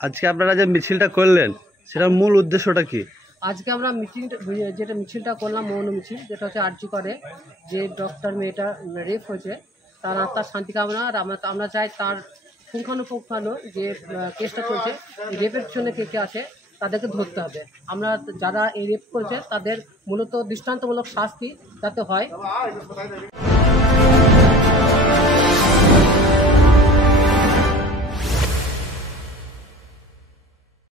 আজকে আপনারা যে মিছিলটা করলেন সেটার মূল উদ্দেশ্যটা কি? আজকে আমরা মিছিলটা করলাম, মৌন মিছিল, যেটা হচ্ছে আরজি করে যে ডক্টর মেয়েটা রেপ হয়েছে তার আত্মার শান্তি কামনা। আর আমরা চাই তার পুঙ্খানুপুঙ্খানু যে কেসটা চলছে রেপের পিছনে কে কে আছে তাদেরকে ধরতে হবে। আমরা যারা এই রেপ করেছে তাদের মূলত দৃষ্টান্তমূলক শাস্তি যাতে হয়